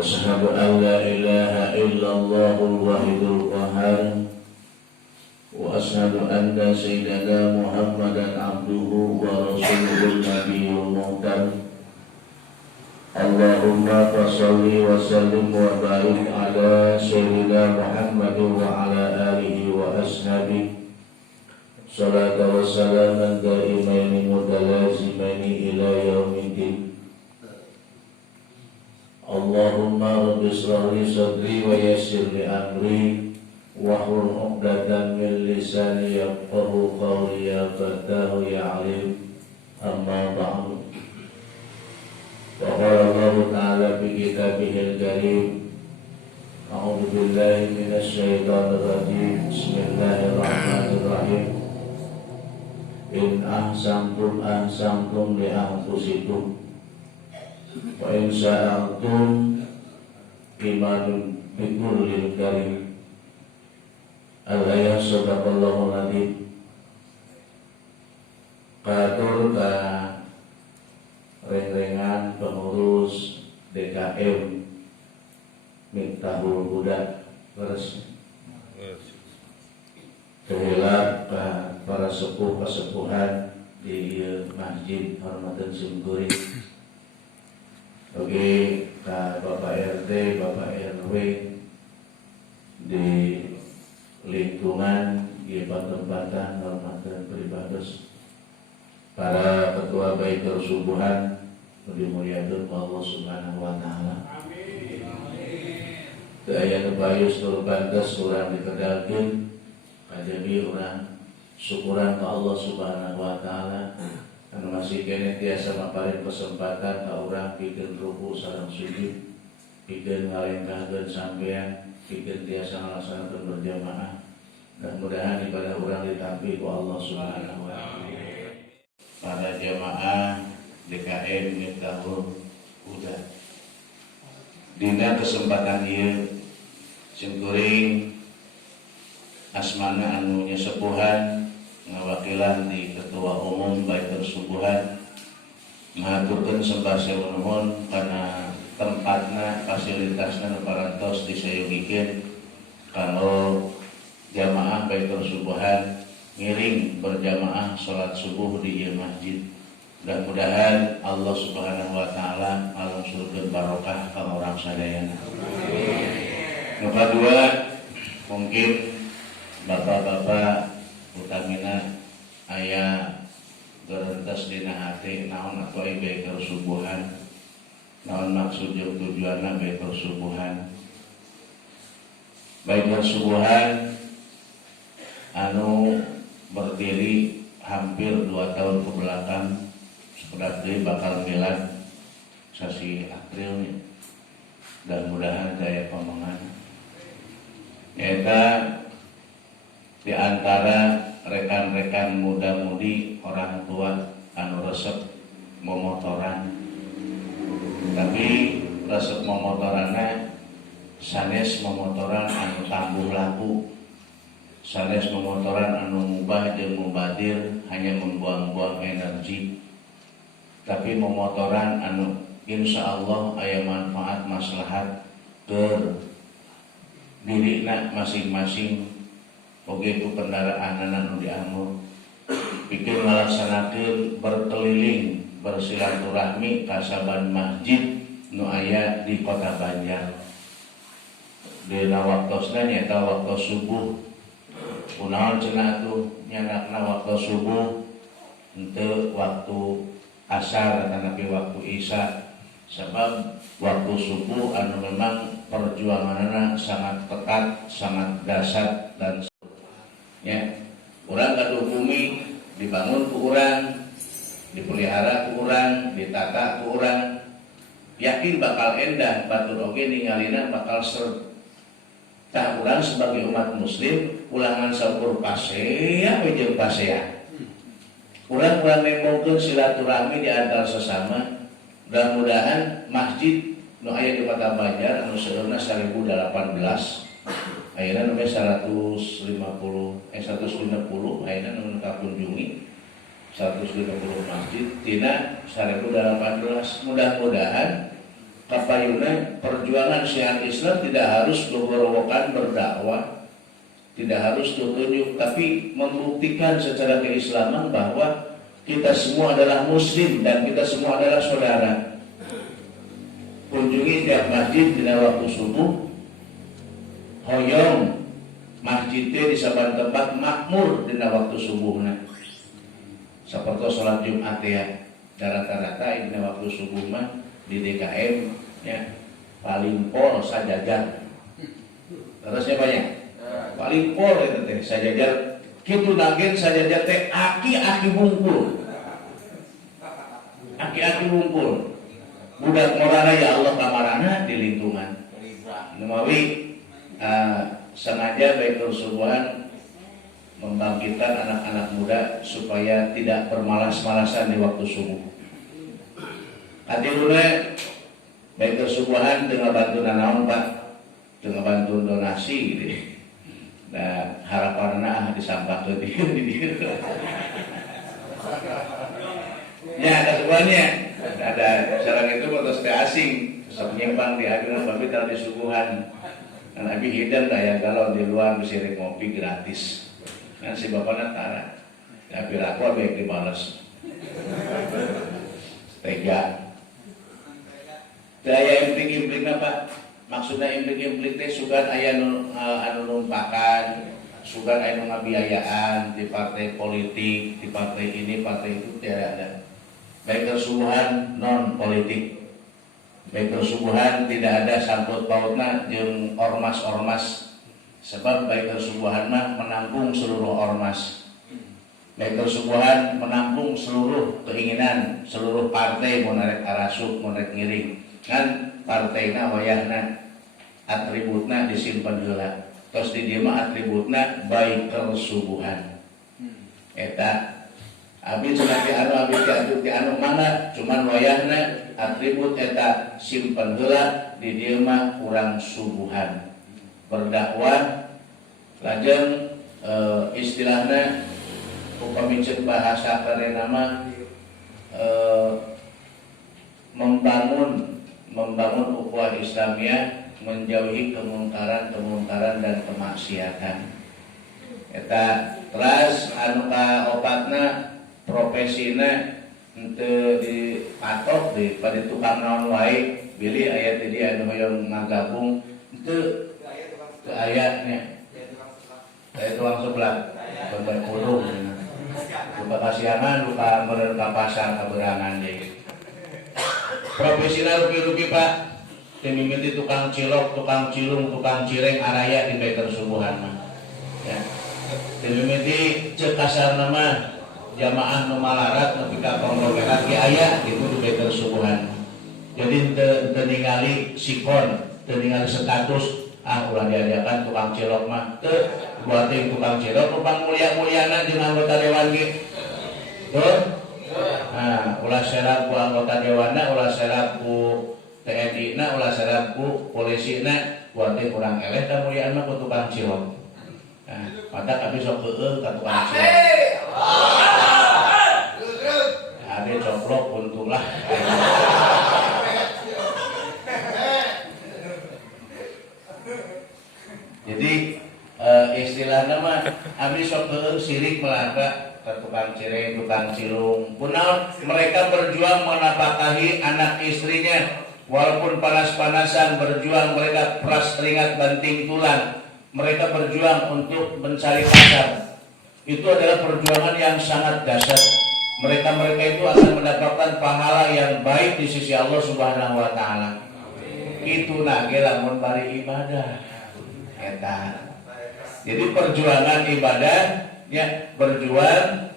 أشهد أن لا إله إلا الله الواحد القهار وأشهد أن سيدنا محمدا عبده ورسوله النبي المهتم اللهم صل وسلم وبارك على سيدنا محمد وعلى آله وأصحابه صلاة وسلاما دائمين متلازمين إلى يوم الدين. اللهم رب اشرح لي صدري ويسر لي أمري واحلل عقدة من لساني يفقهوا قولي يا فتاه يا عليم. أما بعد وقال الله تعالى في كتابه الكريم أعوذ بالله من الشيطان الرجيم بسم الله الرحمن الرحيم إن أحسنتم أحسنتم لأنفسكم وإن سألتم إيمان بكل الكريم. Al-ayah sadaqallahu nadim. Katur ka reng-rengan pengurus DKM Miftahul Huda terus kehilangan para sepuh-sepuhan di Masjid Hormatan Simkuring. Oke, Bapak RT, Bapak RW di lingkungan di tempatan hormatan peribados, para ketua Baitul Subuhan dimuliakan Allah Subhanahu wa taala. Amin. Daya kebayus tur pantes urang dikedalkeun kajabi urang syukuran ke Allah Subhanahu wa taala anu masih kene tiasa maparin kesempatan ka urang pikeun ruku sareng sujud, pikeun ngalengkahkeun sampean, pikeun tiasa ngalaksanakeun berjamaah. Mudah-mudahan ibadah urang ditampi ku Allah Subhanahu wa taala. Para jamaah DKM Miftahul Huda. Dina kesempatan ieu Simkuring asmana anu nyesepuhan ngawakilan di Ketua Umum Baitul Subuhan ngaturkeun sembah sewu nuhun kana tempatna fasilitasna nu parantos disayogikeun kalau jamaah Baitul Subuhan ngiring berjamaah salat subuh di ieu masjid. Mudah-mudahan Allah Subhanahu wa taala ngalungsurkeun barokah ka urang sadayana. Nu kadua mungkin bapak-bapak utamina aya gerentes dina hati naon atuh Baitul Subuhan, naon maksud jeung tujuanna Baitul Subuhan. Baitul Subuhan anu berdiri hampir 2 tahun ke belakang, seperti bakal milad sasi April nih, dan mudahan daya pamangan eta di antara rekan-rekan muda-mudi orang tua anu resep momotoran, tapi resep momotoranna sanes momotoran anu tambuh laku, sanes momotoran anu mubah jeung mubadir hanya membuang-buang energi, tapi momotoran anu insya Allah aya manfaat maslahat ke dirina masing-masing. Oge ku kendaraan anu dianggo pikeun ngalaksanakeun berkeliling bersilaturahmi ka saban masjid nu aya di Kota Banjar. Dina waktosna nyaeta waktu subuh. Kunaon cenah tuh nyanakna waktu subuh henteu waktu asar tanapi waktu isya. Sebab waktu subuh anu memang perjuanganna sangat ketat, sangat dahsyat dan ya, urang kaduh bumi dibangun ku urang, dipelihara ku urang, ditata ku urang, yakin bakal endah, batur oge ningalina bakal ser. Tah urang sebagai umat muslim ulangan sakur pasea we jeung pasea. Urang-urang nemongkeun silaturahmi di antara sesama. Mudah-mudahan masjid nu aya di Kota Banjar anu seueurna 1018 ayeuna nu 150 ayeuna nu kakunjungi 150 masjid tina 1018. Mudah-mudahan kapayuna perjuangan syiar Islam tidak harus gogorowokan berdakwah, tidak harus tunjuk, tapi membuktikan secara keislaman bahwa kita semua adalah muslim dan kita semua adalah saudara. Kunjungi tiap masjid di waktu subuh, hoyong masjidnya di saban tempat makmur di waktu subuhna. Seperti sholat Jumat ya, rata-rata ini waktu subuh mah di DKM ya paling pol sajajar. Terusnya banyak. Paling pol itu teh sajajar. Kitu nagen sajajar teh aki-aki bungkul. Aki-aki bungkul. Budak morana ya Allah kamarana di lingkungan. Numawi sengaja Baitul Subuhan membangkitkan anak-anak muda supaya tidak bermalas-malasan di waktu subuh. Hadiruna Baitul Subuhan dengan bantu nanaon Pak, dengan bantu donasi gitu. Nah harapanna disampaikan di dia. Ya kesubuhannya ada sarang itu motos teh asing, sok nyimpang di adunan babi taruh di subuhan. Nabi hidang daya galau di luar bisa ngopi gratis. Kan si bapaknya tara, tapi aku baik dibalas. Tega. Daya implik-implik apa? Maksudnya implik-implik teh sugan aya anu numpakan, sugan aya nu ngabiayaan di partai politik, di partai ini, partai itu tidak ada. Baik kesubuhan non politik. Baik kesubuhan tidak ada sangkut pautna jeung ormas-ormas. Sebab baik kesubuhan mah menampung seluruh ormas. Baik kesubuhan menampung seluruh keinginan seluruh partai mun arek arasuk mun arek ngiring. Kan partaina wayahna atributna disimpen heula. Tos di dieu mah atributna baik kesubuhan. Eta abi cenah abi anu mana cuman wayahna atribut eta simpen heula di dieu mah urang subuhan. Berdakwah lajeng istilahna upami ceuk bahasa karena mah membangun ukhuwah Islamiyah, menjauhi kemungkaran dan kemaksiatan. Eta teras anu kaopatna profesina henteu dipatok di pada tukang naon wae, bilih aya teh dia anu hoyong ngagabung henteu teu ayatnya. Aya tukang sebelah, beber kulung. Lupa kasihangan, lupa meureun ka pasar kaberangan deui. Profesional rugi-rugi Pak, mimiti tukang cilok, tukang cilung, tukang cireng araya di Baitul Subuhan mah. Ya. Mimiti cek kasar nama jamaah nu malarat nepi ka konglomerat ge aya gitu di Baitul Subuhan. Jadi teu ningali sikon, teu ningali status ulah diadakan tukang cilok mah teu buat tukang cilok rupang mulia-muliana jeung anggota dewan ge. Tuh. Nah, ulah serap ku anggota dewanna, ulah serap ku TNI-na, ulah serap ku polisi-na, buat kurang eleh dan muliaan mah ku tukang cilok. Nah, mata kami sok heueuh ka tukang cilok. Ade coplok untunglah. Jadi istilahna mah abdi sok heueuh sirik melaka tukang cireng, tukang cilung. Punal mereka berjuang menafkahi anak istrinya, walaupun panas-panasan berjuang, mereka peras keringat banting tulang. Mereka berjuang untuk mencari pasar. Itu adalah perjuangan yang sangat dahsyat. Mereka itu akan mendapatkan pahala yang baik di sisi Allah Subhanahu wa taala. Itu nage lamun bari ibadah. Eta. Jadi perjuangan ibadah ya, berjuang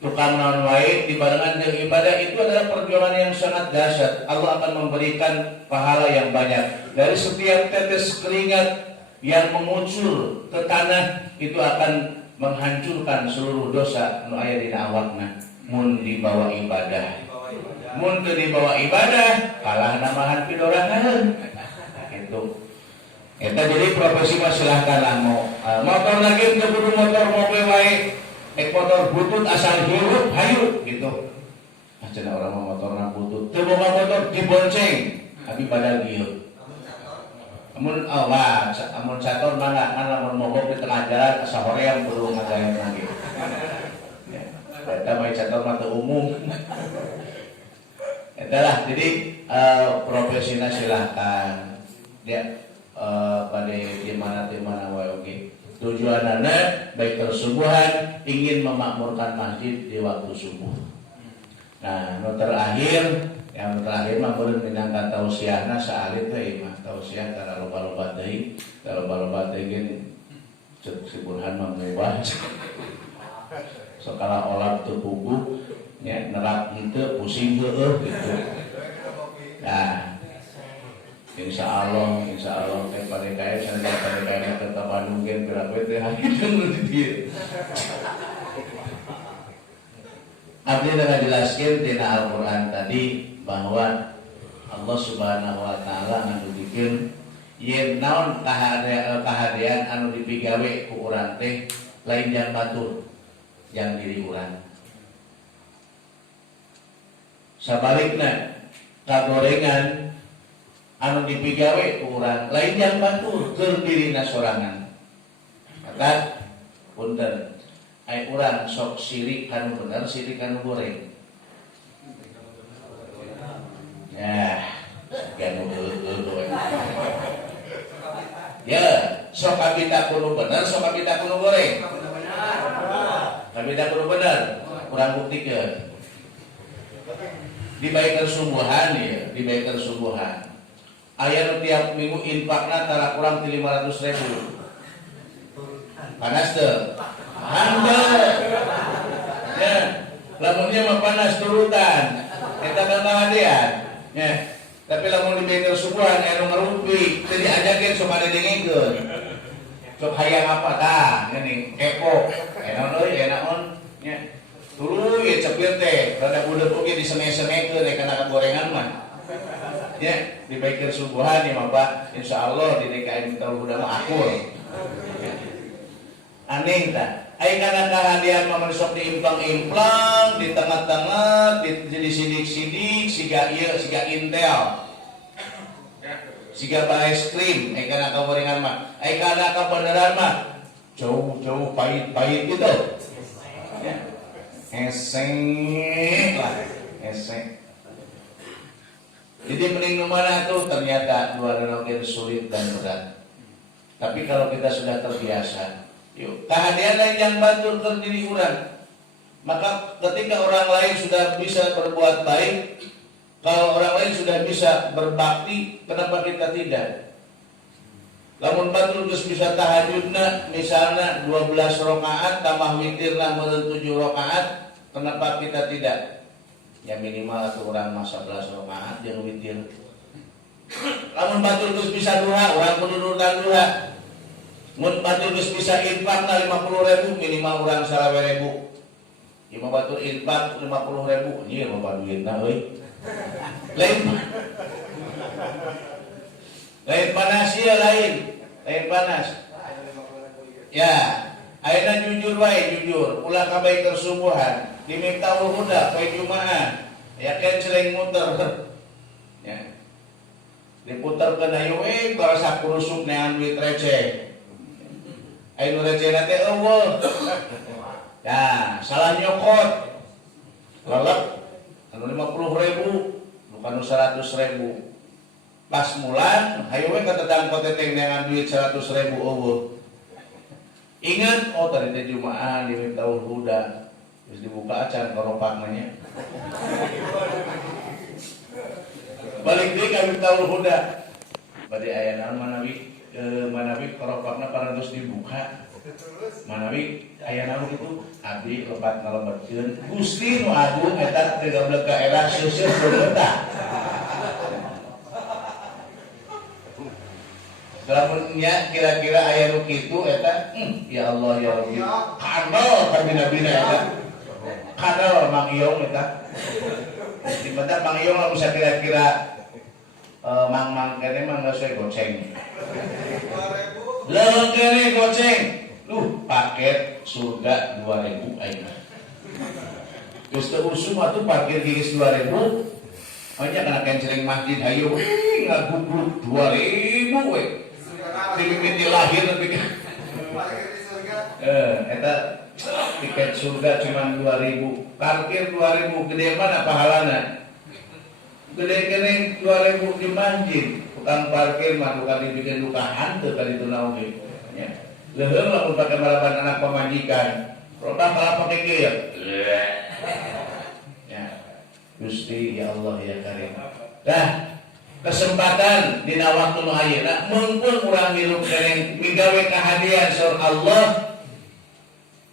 tukang naon wae dibarengan dengan ibadah itu adalah perjuangan yang sangat dahsyat. Allah akan memberikan pahala yang banyak. Dari setiap tetes keringat yang mengucur ke tanah itu akan menghancurkan seluruh dosa nu aya dina awakna mun dibawa ibadah. Mun teu dibawa ibadah kalah namahan pidorangan. Itu. Eta jadi profesi mah silahkan lah mau motor lagi teu kudu motor mobil wae, motor butut asal hirup hayu gitu. Cenah orang mau motorna butut, teu boga motor dibonceng. Abi badal ieu. Amun amun sator mangga kan lamun mogok di tengah jalan asa hoream perlu ngagawe lagi. Ya, eta mah sator mah teu umum. Adalah jadi profesinya silahkan dia pada di mana wae oke. Tujuannya baik tersubuhan ingin memakmurkan masjid di waktu subuh. Nah, yang terakhir mah meureun minangka tausiahna saalit teh mah tausiah kana loba-loba teuing, loba-loba teuing sibuhan mah mewah. Sekala olah teu puguh nya nerap henteu pusing heueuh gitu. Nah, insya Allah teh pada kaya sana pada kaya tetap Bandung gen berapa teh hari itu dia. Abdi ngajelaskeun tina Al-Qur'an tadi bahwa Allah Subhanahu wa taala ngandungkeun yen naon kahadian anu dipigawe ku urang teh lain jang batur yang diri urang. Sabalikna kagorengan anu dipigawe ku urang lain jang batur keur dirina sorangan. Maka punten ai urang sok sirik anu bener sirik anu goreng. Ya, ganu heueuh. Ya, sok kabita kudu bener, sok kabita kudu goreng. Kabita kudu bener, urang buktikeun. Di baik tersumbuhan ya, di baik tersumbuhan. Aya tiap minggu infakna tara kurang ti 500.000. Panas teu? Handel. Ya, lamunnya mah panas turutan. Eta kahadian. Ya, tapi lamun di baik tersumbuhan anu ngarumpi, teu diajakeun sok adengengeun. Sok hayang apa tah, geuning kepo. Enaon euy, enaon nya. Tuluy ya cepir teh, rada budeuk oge diseme-semekeun kana gorengan mah. Ya, di baik subuhan ya Bapak, insyaallah di DKI Miftahul Huda mah akur. Aneh tah. Ai kana kahadian mah sok diimplang-implang, di tengah-tengah, di sidik-sidik, siga ieu, siga Intel. Siga es krim, ai kana gorengan mah. Ai kana kabeneran mah jauh-jauh pahit-pahit gitu. Ya. Eseng lah, eseng. Jadi mending mana tuh ternyata dua renogen sulit dan berat. Tapi kalau kita sudah terbiasa, yuk kehadiran lain yang batur terdiri urang. Maka ketika orang lain sudah bisa berbuat baik, kalau orang lain sudah bisa berbakti, kenapa kita tidak? Lamun batur geus bisa tahajudna misalnya 12 rakaat tambah witirna meureun 7 rakaat, kenapa kita tidak? Ya minimal atuh urang mah 11 rakaat jeung witir. Lamun batur geus bisa duha, urang kudu nurutan duha. Mun batur geus bisa infakna 50.000 minimal urang 20.000. Ieu mah batur infak 50.000, ieu mah duitna euy. Lain panas ya lain panas. Ya, ayeuna jujur wae jujur, ulah ka baik tersumbuhan, di Miftahul Huda poe Jumaah, yakin sering muter. Ya. Diputerkeun ayeuna we barasa kurusuk neangan duit receh. Anu recehna teh eueuh. Nah, salah nyokot. Lelep anu 50.000, bukan 100.000. Pas mulan, hayu we katedang koteteng dengan duit 100.000 eueuh. Ingat, oh tadi teh Jumaah di Miftahul Huda. Terus dibuka acan koropakna nya. Balik deui ka Miftahul Huda. Bade aya naon manawi koropakna parantos dibuka. Manawi aya naon itu abdi lebat ngalebetkeun. Gusti nu agung eta teh gablek ka era seuseut beunta. Lamunnya kira-kira aya nu kitu eta, ya Allah ya Rabbi. Kandel ka bina-bina eta. Kandel Mang Iong eta. Di mata Mang Iong lamun kira-kira mang-mang kene mah geus goceng. Leung kene goceng. Paket surga 2.000 ayeuna. Geus teu usum atuh parkir geus 2.000. Aja kana kenceling masjid hayu ngagugluk 2000 we. Mimiti lahir tapi eta tiket surga cuma 2000, parkir 2000, gede mana pahalana? Gede kene 2000 di masjid, tukang parkir mah bukan dibikin dukaan teu kali itu naoge. Ya. Leuheung lamun pake balaban anak pamajikan. Roba kalau pakai kieu ya. Ya. Gusti ya Allah ya Karim. Dah kesempatan dina waktu nu ayeuna mungkin urang hirup keneh migawe kahadian saur Allah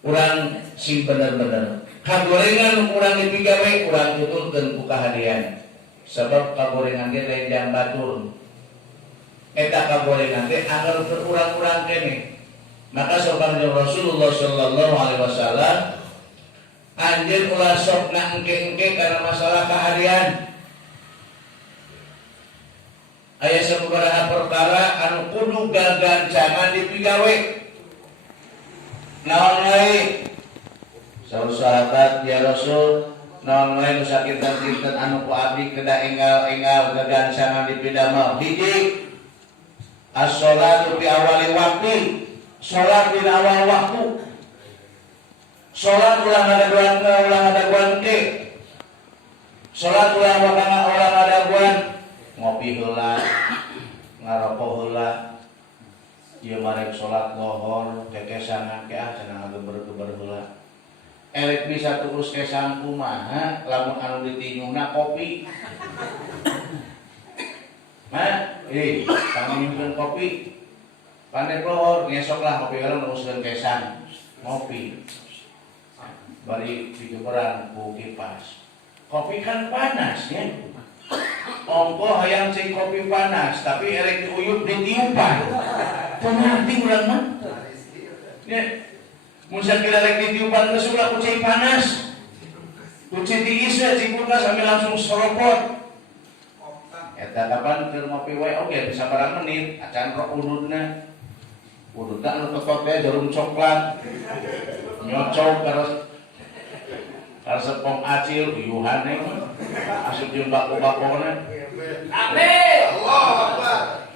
urang sing bener-bener kagorengan urang dipigawe urang tutulkeun ku kahadian sebab kagorengan ge lain jang batur eta kagorengan teh anggar keur urang-urang keneh maka sabanjur Rasulullah sallallahu alaihi wasallam anjeun ulah sok na engke-engke karena masalah kahadian. Aya sababaraha perkara anu kudu gagancangan dipigawe. Naon wae? Saur sahabat ya Rasul, naon wae nu sakinten-kinten anu ku abdi kedah enggal-enggal gagancangan dipidamel. Hiji, as-sholatu fi awali waktu. Salat di awal waktu. Salat ulang ada guan ke. Salat ulang ada guan. Ngopi heula, ngarokok heula, ieu marek salat lohor, kekesangan ke cenah geber-geber heula. Elek bisa terus kesan kumaha lamun anu ditinyuna kopi. Mah, panginikeun kopi. Pandai lohor, ngesoklah kopi heula teruskeun kesan, ngopi. Bari digeberan ku kipas. Kopi kan panas ya. Ongko hayang cek kopi panas tapi erek diuyup ditiupan. Pengerti urang mah. Ya. Mun sakira erek ditiupan geus ulah ku cek panas. Ku cek diis we cek kulkas sambil langsung soropot. Eta kapan keur ngopi wae oge bisa barang menit acan rok ududna. Ududna anu tekot teh jarum coklat. Nyocok karena sepong acil, yuhane asup jeung bako-bakona. Amin. Allahu Akbar.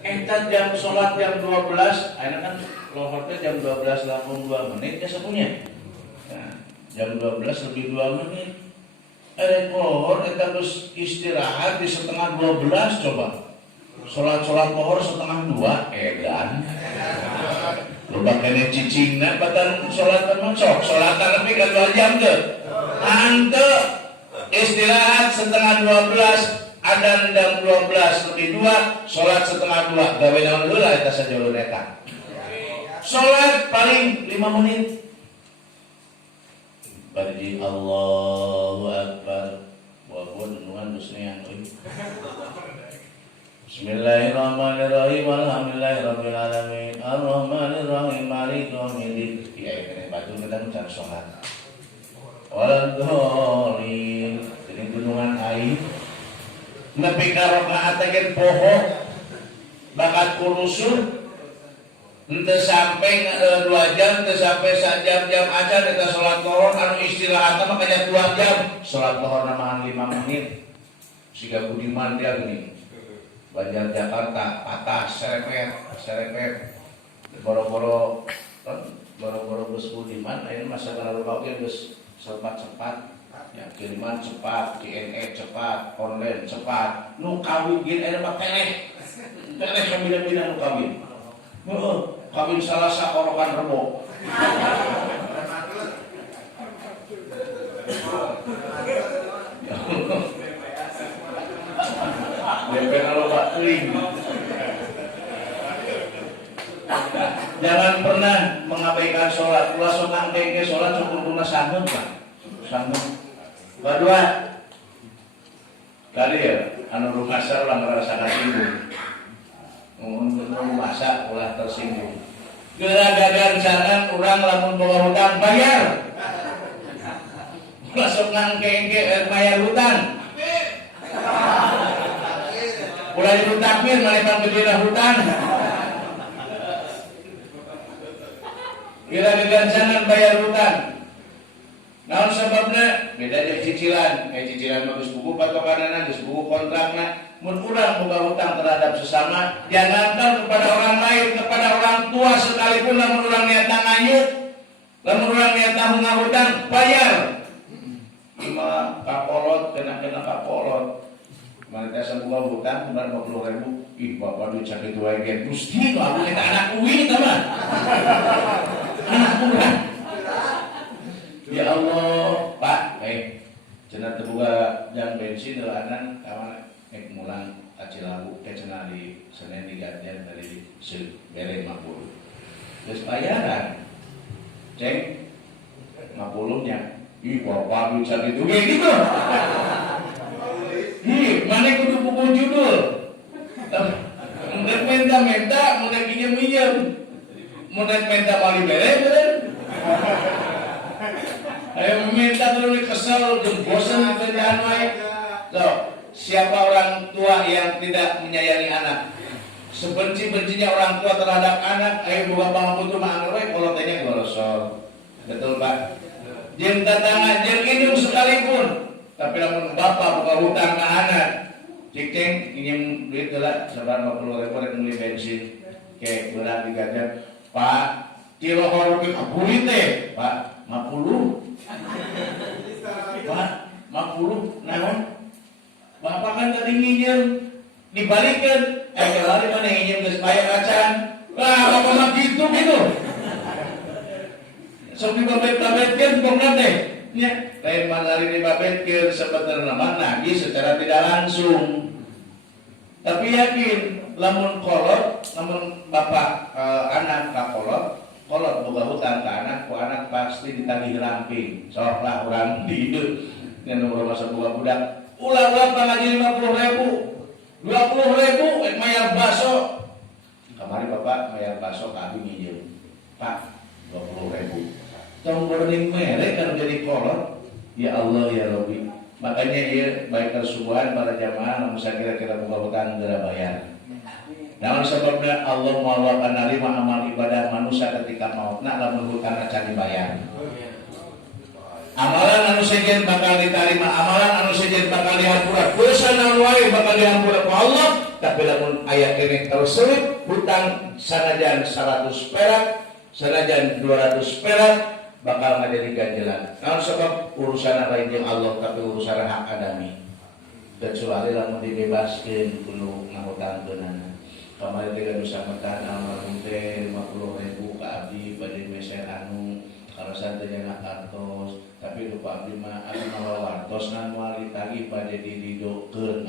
Eta jam salat jam 12, ayeuna kan lohor teh jam 12.82 ya sapunya. Nah, jam 12 lebih 2 menit. Lohor eta geus istirahat di setengah 12 coba. Salat lohor setengah 2 edan. Loba kene cicingna batan salatan mah sok salatan lebih ka 2 jam teh. Hanteu istirahat setengah 12 adzan jam 12 lebih 2 salat setengah 2 gawe naon heula eta sajeuleun eta. Salat paling 5 menit. Bari Allahu Akbar. Wa nuan dusnya euy. Bismillahirrahmanirrahim. Alhamdulillahirabbil alamin. Arrahmanirrahim. Maliki yaumiddin. Ya kene batu kita mencari salat. Waladhdallin. Ini gunungan air. Nepi ka rakaat teh poho. Bakat kurusuh. Henteu sampai 2 jam, henteu sampai 1 jam aja kita salat lohor anu istirahatna mah kaya 2 jam. Salat lohor mah 5 menit. Siga Budiman dia gini. Banjar Jakarta patah serepet boro-boro geus Budiman ayeuna masa baru oge geus cepat ya kiriman cepat JNE cepat online cepat nu kawin gin ayeuna mah teleh kamina-mina nu kawin kawin salasa orokan rebo Bepena loba teuing. Jangan pernah mengabaikan sholat. Ulah sok ngangge sholat cukupna sanggeun Pak. Sanggeun. Kedua, tadi ya, anu rumasa ulah ngerasa tersinggung. Mun rumasa ulah tersinggung. Geura-gagancangan urang lamun boga hutang bayar. Ulah sok ngangge bayar hutang. Ulah itu takbir malaikat gedena hutan. Gila gegancangan bayar hutan. Naon sebabna? beda jeung cicilan. Cicilan mah geus buku patokanana, geus buku kontrakna. Mun urang boga hutang terhadap sesama, jangankan kepada orang lain, kepada orang tua sekalipun lamun urang niat ngayut, lamun urang niat ngahutang, bayar. Cuma kapolot, kena kapolot. Mereka semua hutang cuma 50.000. Ih, bapak duit sakit wae gen Gusti, aku kita anak uwi tah mah. Anak urang. Ya Allah, Pak, cenah teu boga jam bensin deuanan ka mana? Mulang Cilabu ke cenah di Senen di Gantian dari bere 50. Geus bayaran. Ceng 50-nya. Ih, bapak duit sakit wae gitu. Mana kudu buku judul. Mudah minta, mudah minjem. Mudah minta balik beren. Ayo minta terus kesel, bosan kerjaan wae. So, siapa orang tua yang tidak menyayangi anak? Sebenci-bencinya orang tua terhadap anak, ayo buka pangapunten mah anu wae kolotenya gorosor. Betul, Pak? Jeung tetangga, jeung indung sekalipun. Tapi lamun bapak buka hutang ke anak, cik ingin duit lah sebar 50.000 rek beli bensin, kayak berat digajar, Pak, kilo rupiah kabuli teh, Pak, 50, Pak, 50, naon, bapak kan tadi nginjem, dibalikin, kalau di mana nginjem geus bayar acan, bapak mah gitu, sok dibabet-babetkeun pokna teh. Ya, lain manari dibabetkeun sebenarnya mah nagih secara tidak langsung. Tapi yakin lamun kolot, lamun bapak anak ka kolot boga hutang ka anak, ku anak pasti ditagih ramping. Sok lah urang di hidup ngan urang masa boga budak. Ulah-ulah pangaji 50.000. 20.000 mayar baso. Kamari bapak mayar baso ka abi minjem. Pak, 20.000. Tong berning merek kan jadi kolot. Ya Allah ya Rabbi. Makanya ya baik kesubuhan para jamaah namun saya kira-kira buka hutang segera bayar. Namun sebabnya Allah mau akan nerima amal ibadah manusia ketika mautna lamun hutang acan dibayar. Amalan anu sejen bakal diterima, amalan anu sejen bakal dihampura. Dosa naon wae bakal dihampura ku Allah, tapi lamun aya kene terselip hutang sanajan 100 perak, sanajan 200 perak bakal ngajadi ganjelan. Namun sebab urusan lain jeung Allah tapi urusan hak adami. Kecuali lamun dibebaskeun kudu ngahutangkeunana. Kamari teh bisa metan almarhum teh 50.000 ka abdi bade meser anu karasan teh nya kantos, tapi lupa abdi mah anu ngawartosna moal ditagih bade diridokeun.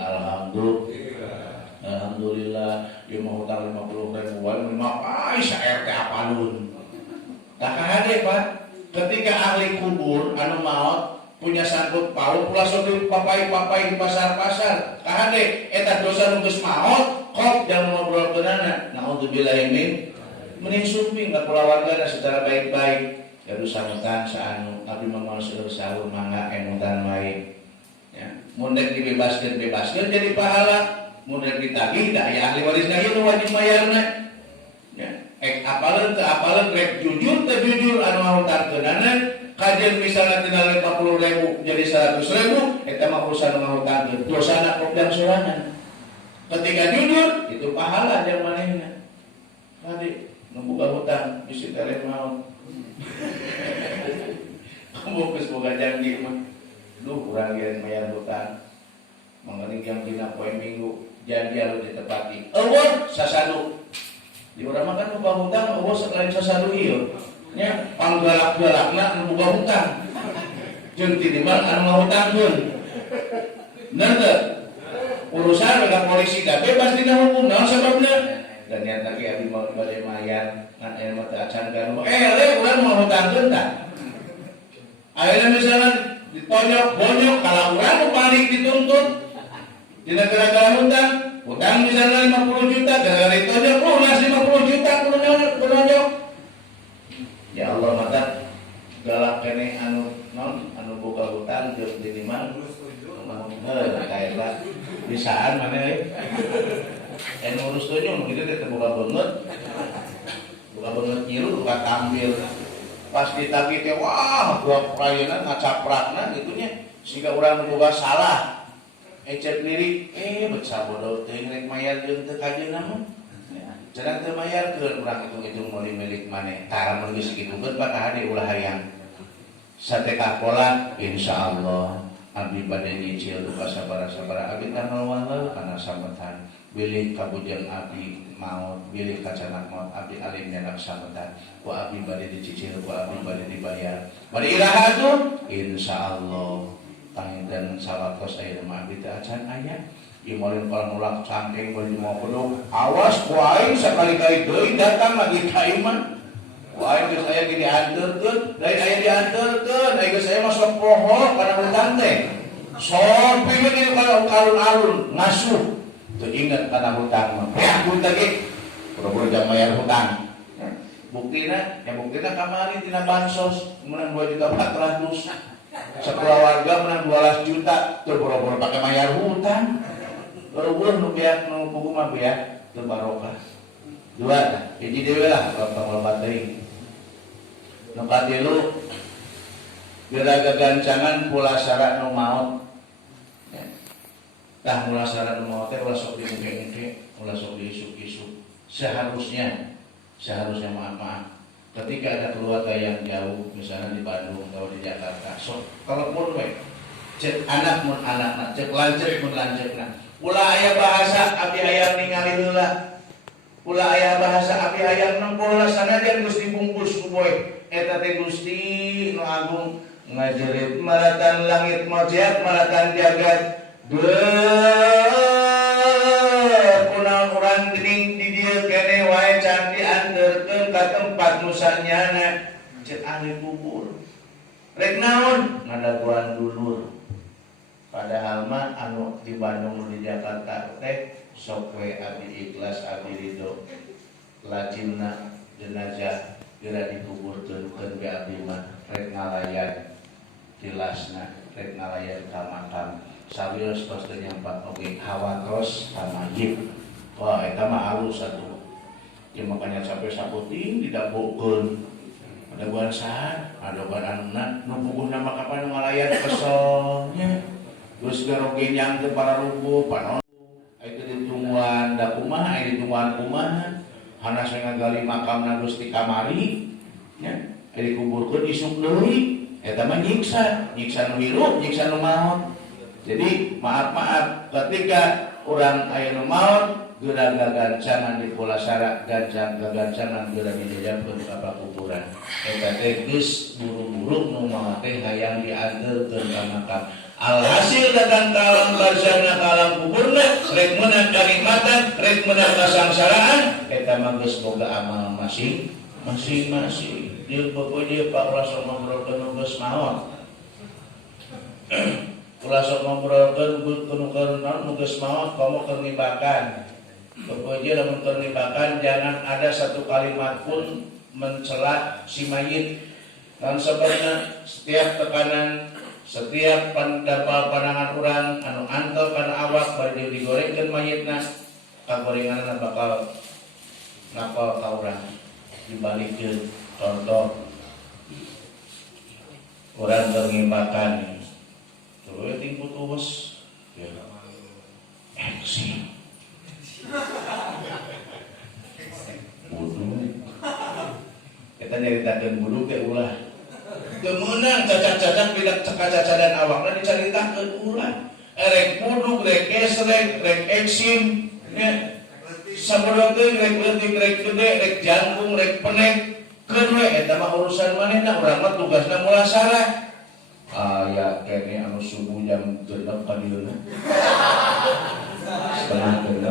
Alhamdulillah ieu mah hutang 50.000 wae mah ai saer teh apalun. Tah kahade Pak. Ketika ahli kubur anu maot punya sangkut paut pula sok papai-papai di pasar-pasar kahade eta dosa nu geus maot kok jang ngobrolkeunana naudzubillahi min mending sumping ka kulawargana secara baik-baik ya dosa hutang saanu tapi mah seueur sahur mangga emutan wae ya mun rek dibebaskeun jadi pahala mun rek ditagih da aya ahli warisna ieu nu wajib bayarna ya apaleun rek jujur teh jujur anu ngahutangkeunana kajian misalnya tinggal 50.000 jadi 100.000 eta mah urusan ngahutangkeun dosana kopdang sorangan ketika jujur itu pahala jeung manehna tadi membuka hutang bisi teh mau kamu geus boga janji mah duh urang geus mayar hutang mangeuning yang dina poe Minggu janji anu ditepati eueuh sasadu di urang mah kan boga hutang eueuh sekalian sasadu ieu nya panggalak-galakna anu boga hutang jeung tinimbang anu ngahutangkeun bener teu urusan dengan polisi teh bebas dina hukum naon sababna dan nyata ki abi mau bade mayar ngan aya mah teu acan ka le urang mau hutangkeun tah ayeuna misalnya ditonjok-bonyok kalau urang nu panik dituntut dina gara-gara hutang misalnya 50 juta gara-gara ditonjok lunas 50 juta kunonjok. Ya Allah mata galak kene anu non anu boga hutang geus diniman kayak lah bisaan mana urus tujuh gitu teh boga banget nyiru buka tampil pas ditagi teh wah dua pelayanan ngacaprakna gitunya sehingga orang boga salah ecet lirik beca bodoh teh rek mayarkeun teu kajeuna mah cenah teu mayarkeun urang itu meuli milik maneh tara mun geus kitukeun bakal hade ulah hayang sateka pola insyaallah abdi bade nyicil duka sabara-sabara abdi tanggal wala kana sametan bilih kabujang abdi maut bilih kacanak maut abdi alim nyanak sametan ku abdi bade dicicil ku abdi bade dibayar bade iraha tuh insyaallah tangidan sawatos aya mah abdi teh acan aya ieu molen nulak cangkeng bari mau pedog awas ku aing sakali-kali deui datang lagi ka imah ku aing geus aya dianteurkeun lain aya dianteurkeun aya geus aya masuk pohon kana hutang teh sok pilih ini kalau alun-alun ngasuh tuh ingat kana hutang mah ya hutang ge boro-boro jam bayar hutang buktina kamari tina bansos menang 2.400.000 sekeluarga menang 12 juta tuh boro-boro pakai bayar hutang boro-boro nu biak nu pugu mah biak teu barokah dua hiji dewe lah kalau loba teuing nu katilu geraga gancangan pula syarat nu maut tah mula syarat nu maut teh ulah sok dimungke-mungke ulah sok diisuk-isuk seharusnya maaf ketika ada keluarga yang jauh misalnya di Bandung atau di Jakarta sok telepon we cek anak mun anakna cek lanceuk mun lanceukna ulah aya bahasa abdi hayang ningali heula ulah aya bahasa abdi hayang nempo heula sanajan geus dibungkus ku boy eta teh Gusti nu agung ngajerit maratan langit mojat maratan jagat punang urang geuning di dieu kene wae can dianteurkeun ka tempat nu sanyana cek ahli kubur rek naon ngadaguan dulur padahal mah anu di Bandung di Jakarta teh sok we abdi ikhlas abdi ridho lajimna jenazah geura dikuburkeun keun ge abdi mah rek ngalayan tilasna rek ngalayan ka makam sawios tos teu nyampak oge hawatos ka mayit wah eta mah alus atuh ieu makanya sampai saputing didabokeun ada buan saha ada buan anuna nu puguhna mah kapan ngalayan kesonnya geus garoge nyang teu para rubuh panon aya teh ditungguan da kumaha aya ditungguan kumaha hanas ngagali makamna geus di kamari nya aya dikuburkeun isuk deui eta mah nyiksa nu hirup nyiksa nu maot jadi maaf ketika orang aya nu maot geura gagancangan di pulasara gagancangan geura dijajabkeun ka pakuburan eta teh geus buru-buru nu maot teh hayang dianteurkeun ka makam alhasil datang kalam barzana kalam kuburna rek meunang kanikmatan rek meunang kasangsaraan eta mah geus boga amal masing-masing dia pokoknya Pak ulah sok ngobrolkeun geus maot ulah sok ngobrolkeun kudu naon geus maot komo keur ngibakan pokoknya lamun keur ngibakan jangan ada satu kalimat pun mencela si mayit dan sebenarnya setiap tekanan setiap pandangan urang anu antel kana awak bari digorengkeun mayitna kagorenganna bakal napal ka urang dibalikeun contoh urang keur ngibakan tuh ting putus ya aksi budu kita nyaritakeun budu ke ulah kemenang cacat-cacat bidak cacat-cacadan awakna dicaritakeun ulah rek budu rek gesrek rek eksim nya sabodo teh rek leutik rek gede rek jangkung rek penek keun we eta mah urusan manehna urang mah tugasna mulasarah aya kene anu subuh jam 6 ka dieuna setengah 6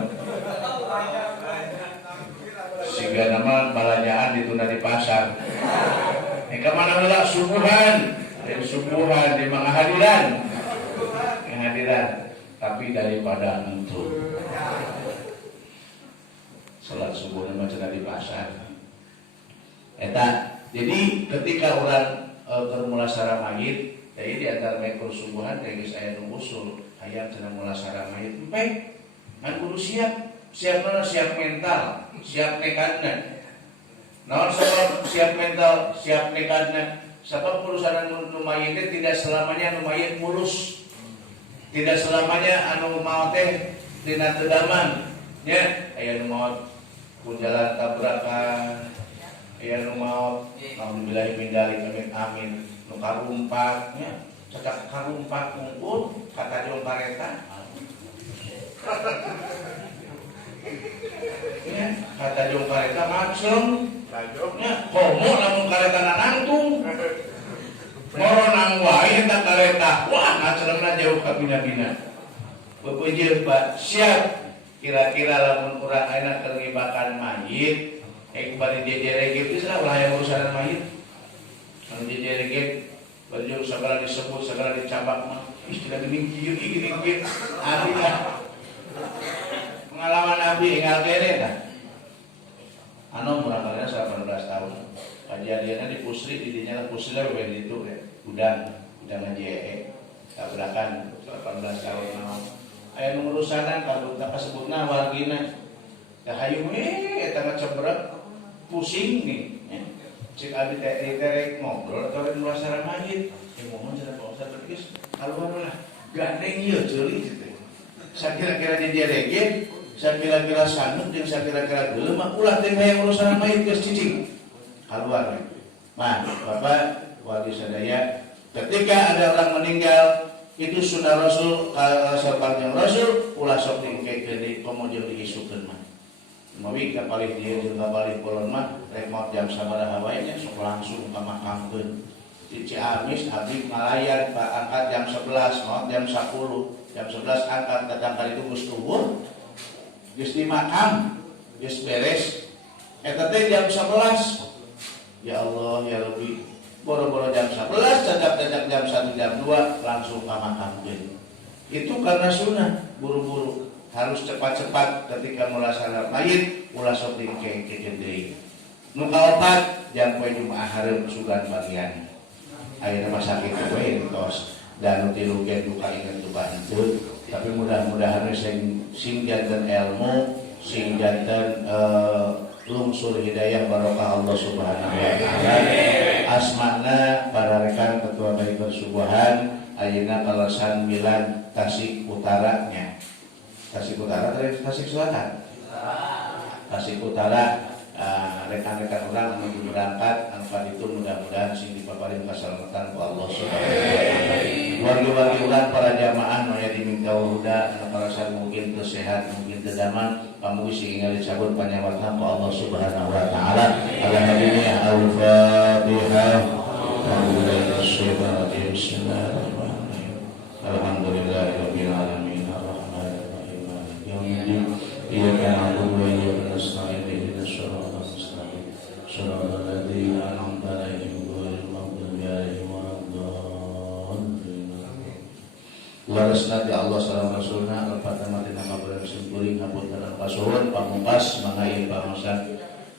siga nama balanyaan ditunda di pasar kemana heula subuhan di hadiran tapi daripada itu salat subuh mah cenah di pasar eta jadi ketika urang keur mulasarah mayit jadi di antara mekor subuhan teh geus aya nu usul hayang cenah mulasarah mayit empe kan kudu siap mental siap nekadna Naon sebab siap mental, siap nekadna. Sebab urusan nu mayit tidak selamanya nu mayit mulus. Tidak selamanya anu maot teh dina tedaman. Nya aya nu maot ku jalan tabrakan. Aya nu maot naudzubillahi min dzalik amin amin. Nu karumpak nya cedak karumpak unggul kata jong kareta. Ya, kata jong kareta macem. Ya, komo lamun kareta nanangtung. Moronang wae eta kareta. Wah, ngaceremna jauh ka bina-bina. Beupeujeuh Pak, siap. Kira-kira lamun urang ayeuna keur ngibakan mayit, bari jejerege geus lah ulah urusan mayit. Anu jejerege bari sagala disebut, sagala dicabak mah. Istilah geuning kieu abi lah. Pengalaman abi ingal kene tah. Anu murang-murang 18 tahun. Kejadiannya di Pusri, di dinya Pusri lah begitu itu ya. Udang JE. Tabrakan 18 tahun naon. Aya nu urusanan kalau tak sebutna wargina. Dahayu eta ngecebrek pusing nih. Cik abi teh terek ngobrol atau nu rasana mayit. Mohon cenah Pak Ustaz geus kaluar lah. Gandeng ieu ceuli kitu. Sakira-kira di jerege, sakira-kira sanut jeung sakira-kira geuleuh mah ulah teh hayang urusan mayit geus cicing. Keluar. Nah, Bapak wali sadaya, ketika ada orang meninggal itu sunnah Rasul sepanjang Rasul ulah sok diengkekeun di pamojong diisukeun mah. Mawi kapalih dieu jeung kapalih kulon mah rek maot jam sabaraha wae nya sok langsung ka makamkeun. Di Ciamis abdi ngalayan Pak angkat jam 11 maot jam 10. Jam 11 angkat datang kali itu geus tuhur. Geus di makam, geus beres. Eta teh jam 11. Ya Allah, ya Rabbi, boro-boro jam 11, cacap-cacap jam 1, jam 2, langsung ke makamkeun. Itu karena sunnah, buru-buru. Harus cepat-cepat ketika melaksanakan mayit, ulah sok diengke-engkekeun deui. Nu kaopat, jam poe Jumaah hareup sugan bagian. Ayeuna mah sakit we entos dan nu tilu ge duka inget duka henteu. Tapi mudah-mudahan sing janten ilmu, sing janten lungsur hidayah barokah Allah Subhanahu wa taala. Asmana para rekan ketua baik persubuhan ayeuna kalasan Milan Tasik Utara nya. Tasik Utara dari Tasik Selatan. Tasik Utara rekan-rekan orang menuju berangkat angkat itu mudah-mudahan sing dipaparin keselamatan ku Allah Subhanahu wa taala. Warga-warga urang para jamaah nu aya di Mingkau Huda anu kalasan mungkin teu sehat mungkin teu daman pamugi sing ingal dicabut panyawatna ku Allah Subhanahu wa taala. Alhamdulillah al-Fatihah. Bismillahirrahmanirrahim. Alhamdulillahirabbil alamin arrahmanir rahim maliki yaumiddin. Iyyaka na'budu wa iyyaka nasta'in ihdinas siratal mustaqim. Shiratal ladzina an'amta 'alaihim ghairil maghdubi 'alaihim waladdallin. Warisna ti Allah salam rasulna al-Fatihah tina kabulan simkuring ngapunten pasuhun pamungkas mangayin pangasa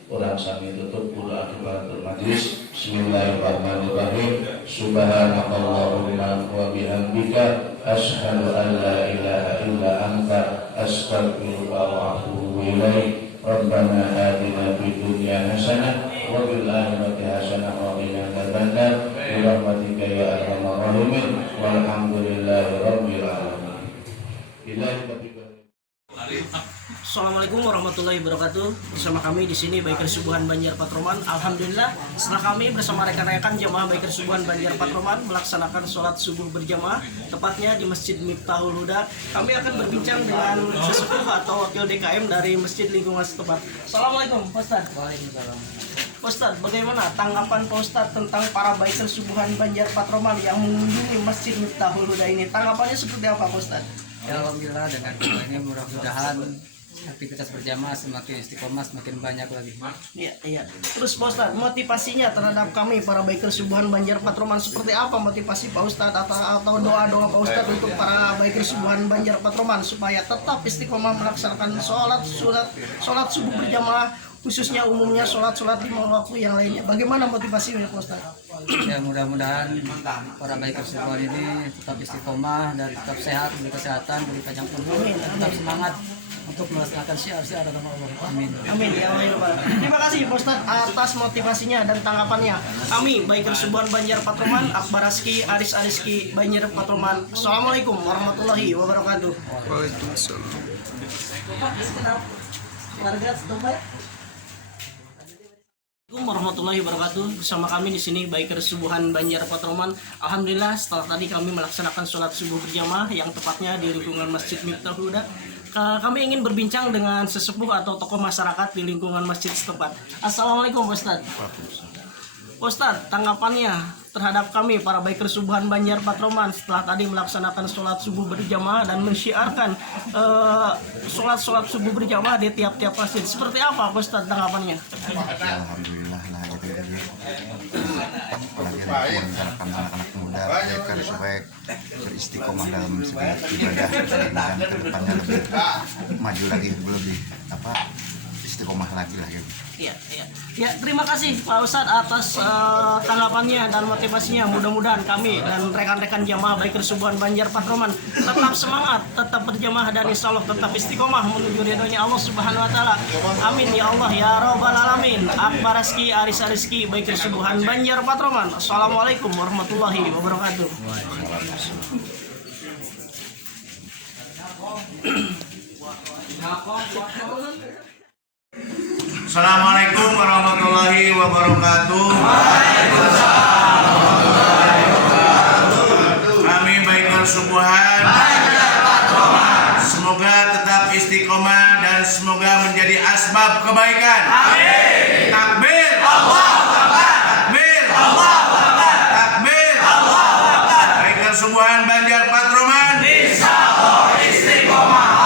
urang sami tutup kudu akibaratul majlis. Bismillahirrahmanirrahim. Subhanakallahumma wa bihamdika asyhadu an la ilaha illa anta astaghfiruka wa atubu ilaik. Rabbana atina fid dunya hasanah wa fil akhirati hasanah wa qina adzabannar. Bi rahmatika ya arhamar rahimin. Walhamdulillahi rabbil alamin. Assalamualaikum warahmatullahi wabarakatuh. Bersama kami di sini Biker Subuhan Banjar Patroman. Alhamdulillah, setelah kami bersama rekan-rekan jamaah Biker Subuhan Banjar Patroman melaksanakan sholat subuh berjamaah, tepatnya di Masjid Miftahul Huda, kami akan berbincang dengan sesepuh atau wakil DKM dari masjid lingkungan setempat. Assalamualaikum, Pak Ustadz. Waalaikumsalam. Pak Ustadz, bagaimana tanggapan Pak Ustadz tentang para Biker Subuhan Banjar Patroman yang mengunjungi Masjid Miftahul Huda ini? Tanggapannya seperti apa, Pak Ustadz? Ya, alhamdulillah dengan ini mudah-mudahan aktivitas berjamaah semakin istiqomah, semakin banyak lagi. Iya. Terus Pak Ustadz, motivasinya terhadap kami para Biker Subuhan Banjar Patroman seperti apa motivasi Pak Ustadz atau doa-doa Pak Ustadz untuk para Biker Subuhan Banjar Patroman supaya tetap istiqomah melaksanakan sholat subuh berjamaah, khususnya umumnya sholat lima waktu yang lainnya. Bagaimana motivasinya Pak Ustadz? Ya, mudah-mudahan para Biker Subuhan ini tetap istiqomah dan tetap sehat, diberi kesehatan, diberi panjang umur, dan tetap semangat untuk melaksanakan syiar-syiar agama Allah. Amin. Amin ya Allah ya Rabbal Alamin. Terima kasih Pak Ustadz atas motivasinya dan tanggapannya. Kami Biker Subuhan Banjar Patroman, Akbar Rizky, Aris Ariski Banjar Patroman. Assalamualaikum warahmatullahi wabarakatuh. Waalaikumsalam. Assalamualaikum warahmatullahi wabarakatuh. Bersama kami di sini Biker Subuhan Banjar Patroman. Alhamdulillah setelah tadi kami melaksanakan sholat subuh berjamaah yang tepatnya di lingkungan Masjid Miftahul Huda. Kami ingin berbincang dengan sesepuh atau tokoh masyarakat di lingkungan masjid setempat. Assalamualaikum Ustadz. Ustadz, tanggapannya terhadap kami para Biker Subuhan Banjar Patroman setelah tadi melaksanakan sholat subuh berjamaah dan mensyiarkan sholat subuh berjamaah di tiap-tiap masjid. Seperti apa Ustadz tanggapannya? Alhamdulillah lah gitu ya. Apalagi menjalankan anak-anak muda mereka supaya beristiqomah dalam segala ibadah dan kedepannya lebih maju lagi, lebih istiqomah lagi lah gitu. Iya. Ya, terima kasih Pak Ustadz atas tanggapannya dan motivasinya. Mudah-mudahan kami dan rekan-rekan jamaah Biker Subuhan Banjar Patroman tetap semangat, tetap berjamaah dan insya Allah tetap istiqomah menuju ridhonya Allah Subhanahu Wa Taala. Amin ya Allah ya Rabbal Alamin. Akbar Rizky, Aris Ariski, Biker Subuhan Banjar Patroman. Assalamualaikum warahmatullahi wabarakatuh. Assalamualaikum warahmatullahi wabarakatuh. Kami Biker Subuhan semoga tetap istiqomah dan semoga menjadi asbab kebaikan. Amin. Takbir. Allahu Akbar. Takbir. Allahu Akbar. Takbir. Allahu Akbar. Biker Subuhan Banjar Patroman. Insyaallah istiqomah.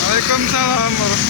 Waalaikumsalam warahmatullahi